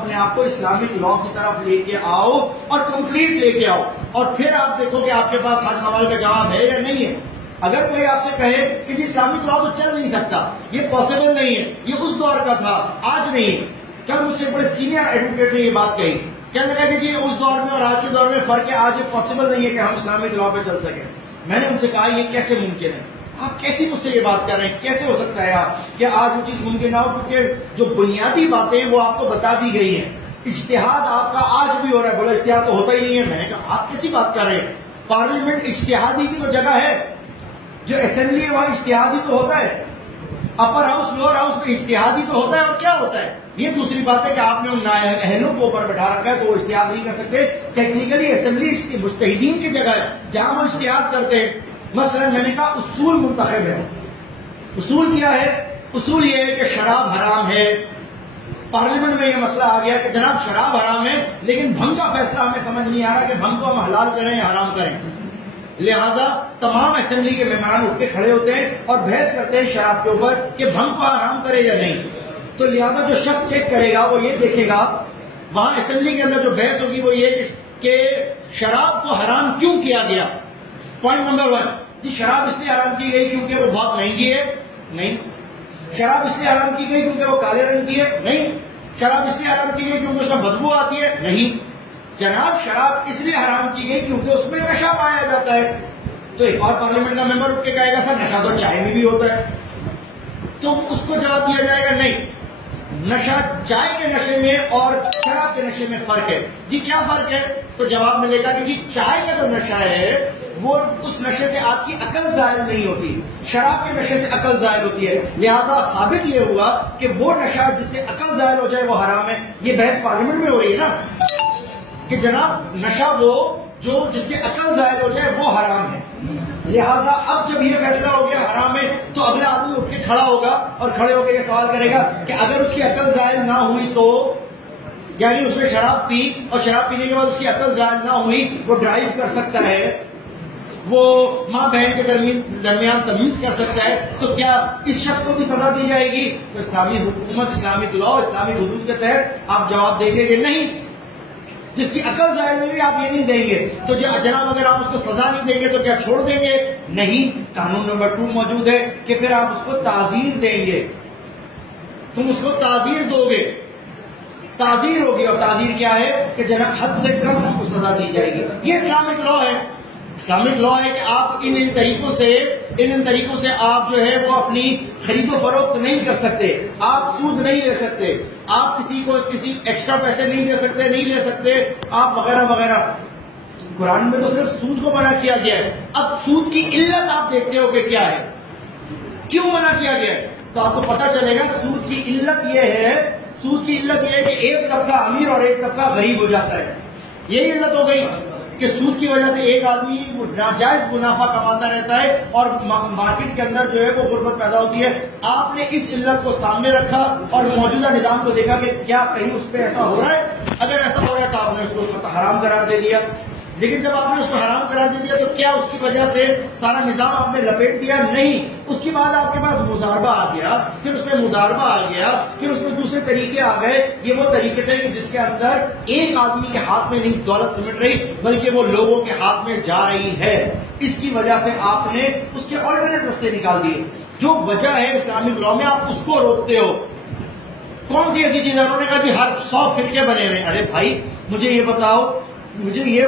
अपने आप को इस्लामिक लॉ की तरफ लेके आओ और कंप्लीट लेके आओ, और फिर आप देखो कि आपके पास हर सवाल का जवाब है या नहीं है। अगर कोई आपसे कहे कि जी इस्लामिक लॉ तो चल नहीं सकता, ये पॉसिबल नहीं है, ये उस दौर का था, आज नहीं है। कल मुझसे बड़े सीनियर एडवोकेट ने ये बात कही, कहने लगा कि जी उस दौर में और आज के दौर में फर्क है, आज ये पॉसिबल नहीं है कि हम इस्लामिक लॉ पे चल सके। मैंने उनसे कहा ये कैसे मुमकिन है, आप कैसी मुझसे ये बात कर रहे हैं, कैसे हो सकता है आप कि आज वो चीज मुमकिन ना हो, क्योंकि जो बुनियादी बातें वो आपको बता दी गई हैं। इज्तिहाद आपका आज भी हो रहा है, बोला इज्तिहाद तो होता ही नहीं है। मैंने कहा आप कैसी बात कर रहे हैं, पार्लियामेंट इज्तिहादी की तो जगह है, जो असेंबली है वहां इज्तिहादी तो होता है, अपर हाउस लोअर हाउस में इज्तिहादी तो होता है, और क्या होता है। ये दूसरी बात है कि आपने उन अहलों को ऊपर बैठा रखा है तो वो इज्तिहाद नहीं कर सकते। टेक्निकली असेंबली मुज्तहिदीन की जगह है जहां वो इज्तिहाद करते हैं। मसलन मैंने कहा उसूल मुंतखब है। उसूल क्या है? उसूल ये है कि शराब हराम है। पार्लियामेंट में ये मसला आ गया कि जनाब शराब हराम है, लेकिन भंग का फैसला हमें समझ नहीं आ रहा कि भंग को हम हलाल करें या हराम करें। लिहाजा तमाम असेंबली के मेहमान उठ के खड़े होते हैं और बहस करते हैं शराब के ऊपर कि भंग को हराम करे या नहीं। तो लिहाजा जो शख्स चेक करेगा वो ये देखेगा, वहां असेंबली के अंदर जो बहस होगी वो ये कि शराब को हराम क्यों किया गया। पॉइंट नंबर 1, जी शराब इसलिए हराम की गई क्योंकि वो बहुत महंगी है? नहीं। शराब इसलिए हराम की गई क्योंकि वो काले रंग की है? नहीं। शराब इसलिए हराम की गई क्योंकि उसमें बदबू आती है? नहीं। जनाब शराब इसलिए हराम की गई क्योंकि उसमें नशा पाया जाता है। तो एक और पार्लियामेंट का मेंबर उठ के कहेगा सर नशा तो चाय में भी होता है, तो उसको जवाब दिया जाएगा नहीं, नशा चाय के नशे में और शराब के नशे में फर्क है। जी क्या फर्क है? तो जवाब मिलेगा कि जी चाय का जो नशा है वो उस नशे से आपकी अकल जायल नहीं होती, शराब के नशे से अकल जायल होती है। लिहाजा साबित ये हुआ कि वो नशा जिससे अकल जायल हो जाए वो हराम है। ये बहस पार्लियामेंट में हो रही है ना कि जनाब नशा वो जो जिससे अकल जायल हो जाए वो हराम है। लिहाजा अब जब ये फैसला हो गया हराम है, तो अगला आदमी उठ के खड़ा होगा और खड़े होकर ये सवाल करेगा कि अगर उसकी अकल जायल ना हुई तो, यानी उसने शराब पी और शराब पीने के बाद उसकी अकल जायल ना हुई, वो ड्राइव कर सकता है, वो माँ बहन के दरमियान तमीज कर सकता है, तो क्या इस शख्स को भी सजा दी जाएगी? तो इस्लामी हुकूमत, इस्लामिक लॉ, इस्लामिक हुदूद के तहत आप जवाब देंगे कि नहीं, जिसकी अकल जाहिर में भी आप ये नहीं देंगे। तो जनाब अगर आप उसको सजा नहीं देंगे तो क्या छोड़ देंगे? नहीं। कानून नंबर 2 मौजूद है कि फिर आप उसको ताजीर देंगे, तुम उसको ताजीर दोगे, ताजीर होगी। और ताजीर क्या है कि जनाब हद से कम उसको सजा दी जाएगी। ये इस्लामिक लॉ है। इस्लामिक लॉ है कि आप इन तरीकों से आप जो है वो अपनी खरीदो फरोख्त नहीं कर सकते, आप सूद नहीं ले सकते, आप किसी एक्स्ट्रा पैसे नहीं ले सकते, आप वगैरह वगैरह। कुरान में तो सिर्फ सूद को मना किया गया है। अब सूद की इल्लत आप देखते हो कि क्या है, क्यों मना किया गया है, तो आपको पता चलेगा सूद की इल्लत यह है कि एक तबका अमीर और एक तबका गरीब हो जाता है। यही इल्लत हो गई कि सूद की वजह से एक आदमी नाजायज मुनाफा कमाता रहता है और मार्केट के अंदर जो है वो गुर्बत पैदा होती है। आपने इस इल्लत को सामने रखा और मौजूदा निजाम को देखा कि क्या कहीं उस पर ऐसा हो रहा है। अगर ऐसा हो रहा है तो आपने उसको हराम करार दे दिया। लेकिन जब आपने उसको हराम करार दे दिया तो क्या उसकी वजह से सारा निजाम आपने लपेट दिया? नहीं। उसके बाद आपके पास मुजारबा आ गया, फिर उसमें मुदारबा आ गया, फिर उसमें दूसरे तरीके आ गए। ये वो तरीके थे जिसके अंदर एक आदमी के हाथ में नहीं दौलत सिमट रही, बल्कि वो लोगों के हाथ में जा रही है। इसकी वजह से आपने उसके ऑल्टरनेट रास्ते निकाल दिए। जो वजह है इस्लामिक लॉ में आप उसको रोकते हो। कौन सी ऐसी चीज है? उन्होंने कहा जी हर 100 फिरके बने हुए। अरे भाई मुझे ये बताओ, मुझे ये